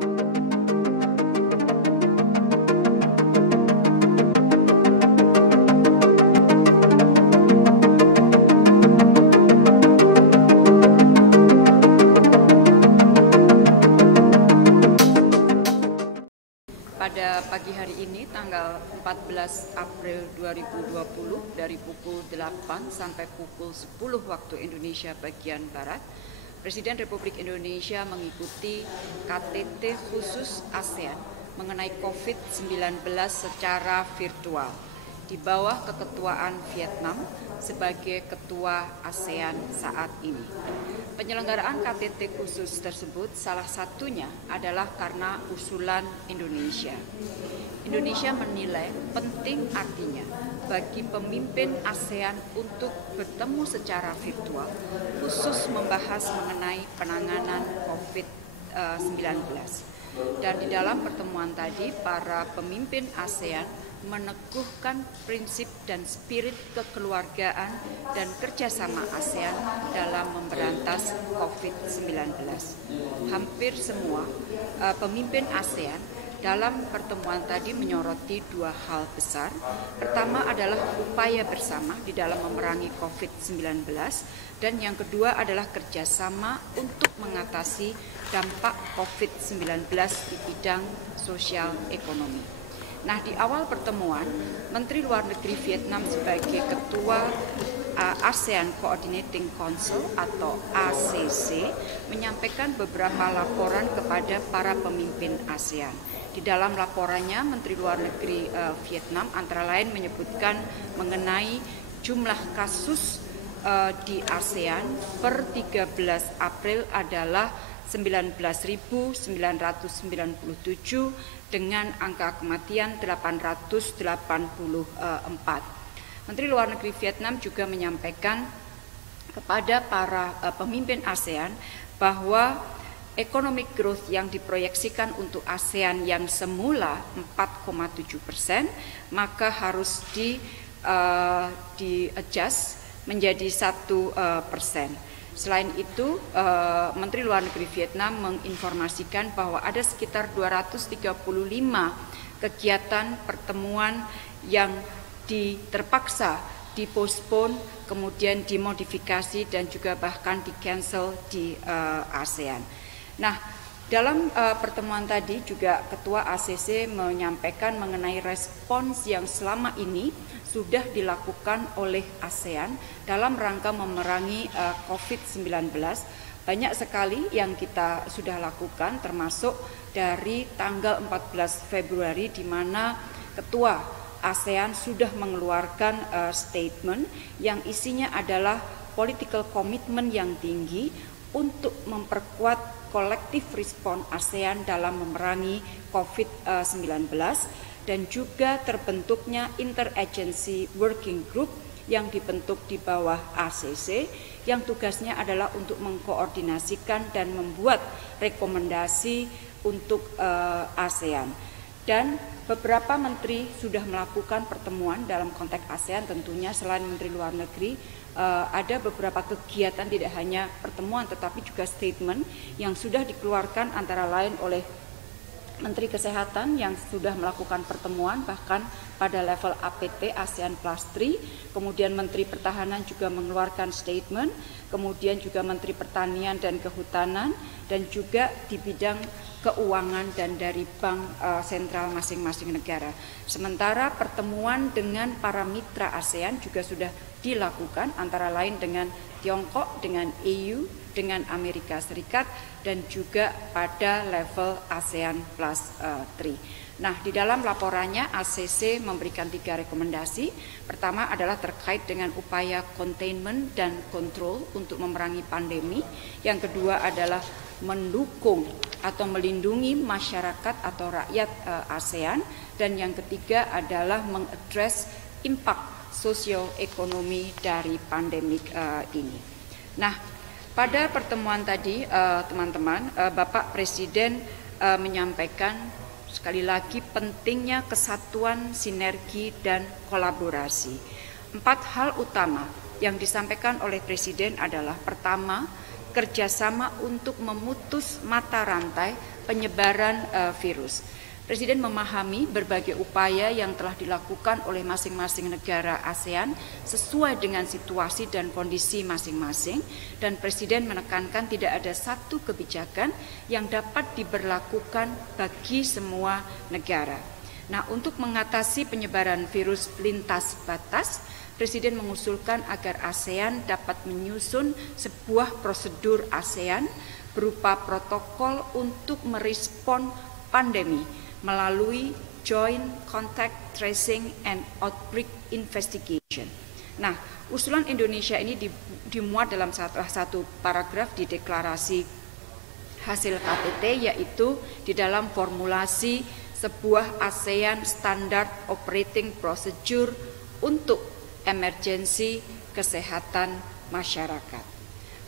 Pada pagi hari ini, tanggal 14 April 2020, dari pukul 8 sampai pukul 10 waktu Indonesia bagian Barat, Presiden Republik Indonesia mengikuti KTT khusus ASEAN mengenai COVID-19 secara virtual di bawah keketuaan Vietnam sebagai ketua ASEAN saat ini. Penyelenggaraan KTT khusus tersebut salah satunya adalah karena usulan Indonesia. Indonesia menilai penting artinya bagi pemimpin ASEAN untuk bertemu secara virtual, khusus membahas mengenai penanganan COVID-19. Dan di dalam pertemuan tadi, para pemimpin ASEAN meneguhkan prinsip dan spirit kekeluargaan dan kerjasama ASEAN dalam memberantas COVID-19. Hampir semua pemimpin ASEAN dalam pertemuan tadi menyoroti dua hal besar. Pertama adalah upaya bersama di dalam memerangi COVID-19, dan yang kedua adalah kerjasama untuk mengatasi dampak COVID-19 di bidang sosial ekonomi. Nah, di awal pertemuan, Menteri Luar Negeri Vietnam sebagai Ketua ASEAN Coordinating Council atau ACC menyampaikan beberapa laporan kepada para pemimpin ASEAN. Di dalam laporannya, Menteri Luar Negeri Vietnam antara lain menyebutkan mengenai jumlah kasus di ASEAN per 13 April adalah 19.997 dengan angka kematian 884. Menteri Luar Negeri Vietnam juga menyampaikan kepada para pemimpin ASEAN bahwa economic growth yang diproyeksikan untuk ASEAN yang semula 4,7%, maka harus di-adjust menjadi 1%. Selain itu, Menteri Luar Negeri Vietnam menginformasikan bahwa ada sekitar 235 kegiatan pertemuan yang terpaksa dipospon, kemudian dimodifikasi dan juga bahkan di-cancel di ASEAN. Nah, dalam pertemuan tadi juga Ketua ACC menyampaikan mengenai respons yang selama ini sudah dilakukan oleh ASEAN dalam rangka memerangi COVID-19. Banyak sekali yang kita sudah lakukan, termasuk dari tanggal 14 Februari di mana Ketua ASEAN sudah mengeluarkan statement yang isinya adalah political commitment yang tinggi untuk memperkuat kolektif respon ASEAN dalam memerangi COVID-19 dan juga terbentuknya interagency working group yang dibentuk di bawah ACC yang tugasnya adalah untuk mengkoordinasikan dan membuat rekomendasi untuk ASEAN. Dan beberapa menteri sudah melakukan pertemuan dalam konteks ASEAN, tentunya selain Menteri Luar Negeri ada beberapa kegiatan, tidak hanya pertemuan tetapi juga statement yang sudah dikeluarkan antara lain oleh Menteri Kesehatan yang sudah melakukan pertemuan bahkan pada level APT ASEAN Plus 3, kemudian Menteri Pertahanan juga mengeluarkan statement, kemudian juga Menteri Pertanian dan Kehutanan, dan juga di bidang keuangan dan dari bank sentral masing-masing negara. Sementara pertemuan dengan para mitra ASEAN juga sudah dilakukan antara lain dengan Tiongkok, dengan EU, dengan Amerika Serikat, dan juga pada level ASEAN Plus 3. Nah, di dalam laporannya ACC memberikan 3 rekomendasi. Pertama adalah terkait dengan upaya containment dan control untuk memerangi pandemi. Yang kedua adalah mendukung atau melindungi masyarakat atau rakyat ASEAN. Dan yang ketiga adalah mengadres impact sosioekonomi dari pandemik ini. Nah, pada pertemuan tadi, teman-teman, Bapak Presiden menyampaikan sekali lagi pentingnya kesatuan, sinergi, dan kolaborasi. 4 hal utama yang disampaikan oleh Presiden adalah pertama, kerjasama untuk memutus mata rantai penyebaran virus. Presiden memahami berbagai upaya yang telah dilakukan oleh masing-masing negara ASEAN sesuai dengan situasi dan kondisi masing-masing, dan Presiden menekankan tidak ada satu kebijakan yang dapat diberlakukan bagi semua negara. Nah, untuk mengatasi penyebaran virus lintas batas, Presiden mengusulkan agar ASEAN dapat menyusun sebuah prosedur ASEAN berupa protokol untuk merespon pandemi melalui Joint Contact Tracing and Outbreak Investigation. Nah, usulan Indonesia ini dimuat dalam salah satu paragraf di deklarasi hasil KTT, yaitu di dalam formulasi sebuah ASEAN Standard Operating Procedure untuk emergensi kesehatan masyarakat.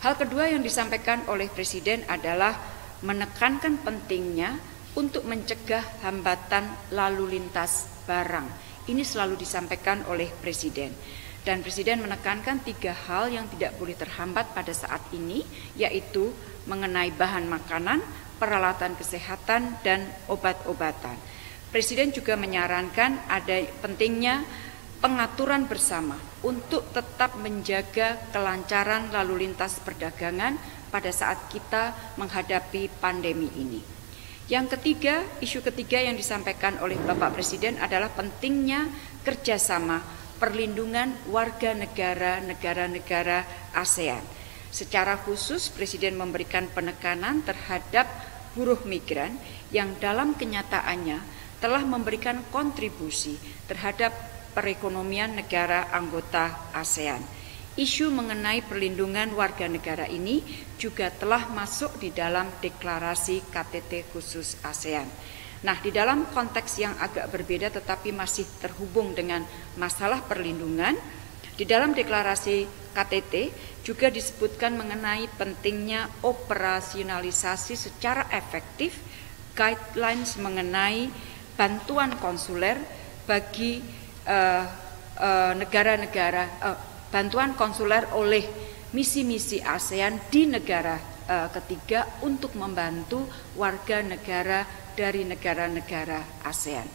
Hal kedua yang disampaikan oleh Presiden adalah menekankan pentingnya untuk mencegah hambatan lalu lintas barang. Ini selalu disampaikan oleh Presiden. Dan Presiden menekankan 3 hal yang tidak boleh terhambat pada saat ini, yaitu mengenai bahan makanan, peralatan kesehatan, dan obat-obatan. Presiden juga menyarankan ada pentingnya pengaturan bersama untuk tetap menjaga kelancaran lalu lintas perdagangan pada saat kita menghadapi pandemi ini. Yang ketiga, isu ketiga yang disampaikan oleh Bapak Presiden adalah pentingnya kerjasama perlindungan warga negara ASEAN. Secara khusus, Presiden memberikan penekanan terhadap buruh migran yang dalam kenyataannya telah memberikan kontribusi terhadap perekonomian negara anggota ASEAN. Isu mengenai perlindungan warga negara ini juga telah masuk di dalam deklarasi KTT khusus ASEAN. Nah, di dalam konteks yang agak berbeda tetapi masih terhubung dengan masalah perlindungan, di dalam deklarasi KTT juga disebutkan mengenai pentingnya operasionalisasi secara efektif guidelines mengenai bantuan konsuler bagi bantuan konsuler oleh misi-misi ASEAN di negara ketiga untuk membantu warga negara dari negara-negara ASEAN.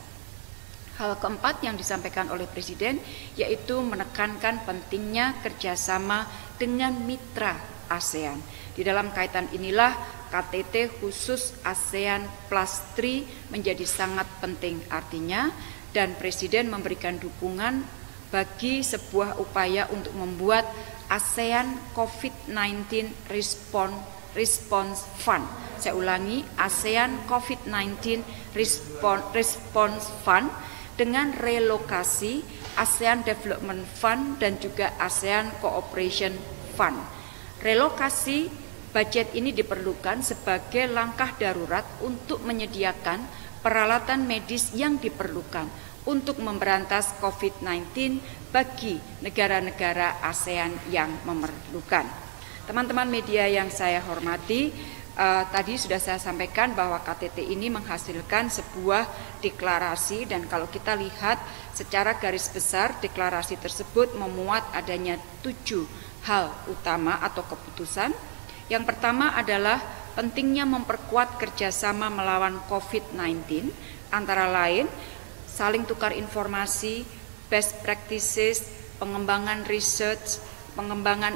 Hal keempat yang disampaikan oleh Presiden yaitu menekankan pentingnya kerjasama dengan mitra ASEAN. Di dalam kaitan inilah KTT khusus ASEAN Plus 3 menjadi sangat penting artinya, dan Presiden memberikan dukungan bagi sebuah upaya untuk membuat ASEAN COVID-19 Response Fund. Saya ulangi, ASEAN COVID-19 Response Fund dengan relokasi ASEAN Development Fund dan juga ASEAN Cooperation Fund. Relokasi budget ini diperlukan sebagai langkah darurat untuk menyediakan peralatan medis yang diperlukan untuk memberantas COVID-19 bagi negara-negara ASEAN yang memerlukan. Teman-teman media yang saya hormati, tadi sudah saya sampaikan bahwa KTT ini menghasilkan sebuah deklarasi, dan kalau kita lihat secara garis besar deklarasi tersebut memuat adanya 7 hal utama atau keputusan. Yang pertama adalah pentingnya memperkuat kerjasama melawan COVID-19, antara lain saling tukar informasi, best practices, pengembangan research, pengembangan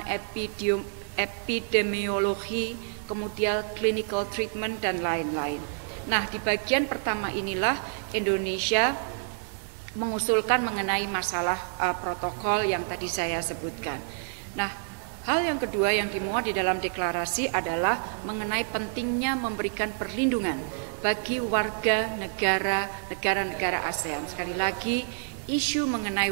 epidemiologi, kemudian clinical treatment, dan lain-lain. Nah, di bagian pertama inilah Indonesia mengusulkan mengenai masalah protokol yang tadi saya sebutkan. Nah, hal yang kedua yang dimuat di dalam deklarasi adalah mengenai pentingnya memberikan perlindungan bagi warga negara-negara ASEAN. Sekali lagi, isu mengenai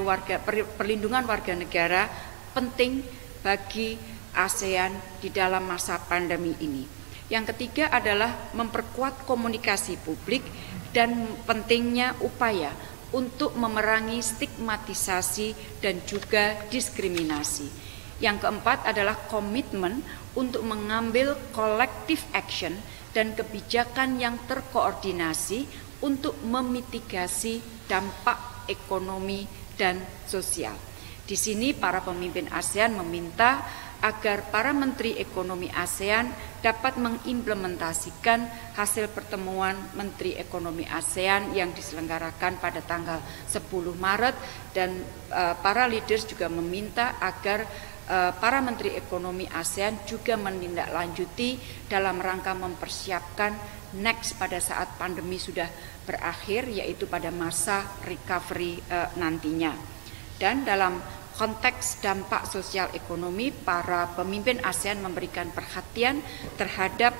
perlindungan warga negara penting bagi ASEAN di dalam masa pandemi ini. Yang ketiga adalah memperkuat komunikasi publik dan pentingnya upaya untuk memerangi stigmatisasi dan juga diskriminasi. Yang keempat adalah komitmen untuk mengambil collective action dan kebijakan yang terkoordinasi untuk memitigasi dampak ekonomi dan sosial. Di sini para pemimpin ASEAN meminta agar para menteri ekonomi ASEAN dapat mengimplementasikan hasil pertemuan Menteri Ekonomi ASEAN yang diselenggarakan pada tanggal 10 Maret dan para leaders juga meminta agar para menteri ekonomi ASEAN juga menindaklanjuti dalam rangka mempersiapkan next pada saat pandemi sudah berakhir, yaitu pada masa recovery nantinya. Dan dalam konteks dampak sosial ekonomi, para pemimpin ASEAN memberikan perhatian terhadap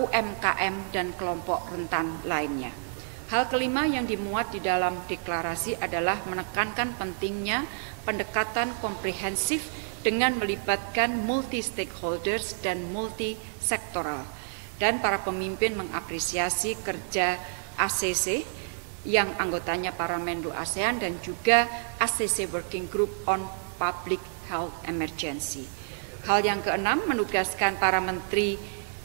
UMKM dan kelompok rentan lainnya. Hal kelima yang dimuat di dalam deklarasi adalah menekankan pentingnya pendekatan komprehensif dengan melibatkan multi-stakeholders dan multi-sektoral. Dan para pemimpin mengapresiasi kerja ACC yang anggotanya para Menlu ASEAN dan juga ACC Working Group on Public Health Emergency. Hal yang keenam, menugaskan para menteri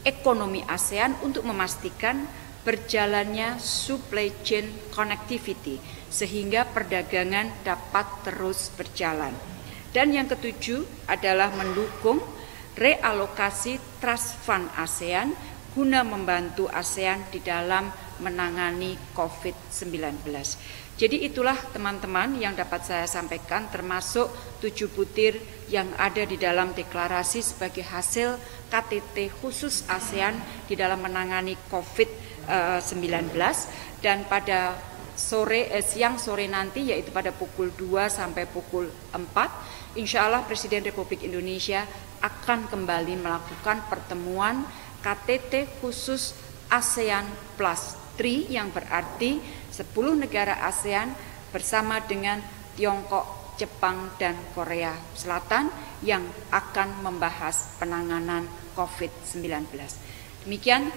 ekonomi ASEAN untuk memastikan berjalannya supply chain connectivity sehingga perdagangan dapat terus berjalan. Dan yang ketujuh adalah mendukung realokasi Trust Fund ASEAN guna membantu ASEAN di dalam menangani COVID-19. Jadi itulah teman-teman yang dapat saya sampaikan, termasuk 7 butir yang ada di dalam deklarasi sebagai hasil KTT khusus ASEAN di dalam menangani COVID-19. Dan pada siang sore nanti, yaitu pada pukul 2 sampai pukul 4, insya Allah Presiden Republik Indonesia akan kembali melakukan pertemuan KTT khusus ASEAN Plus 3 yang berarti 10 negara ASEAN bersama dengan Tiongkok, Jepang, dan Korea Selatan yang akan membahas penanganan COVID-19. Demikian.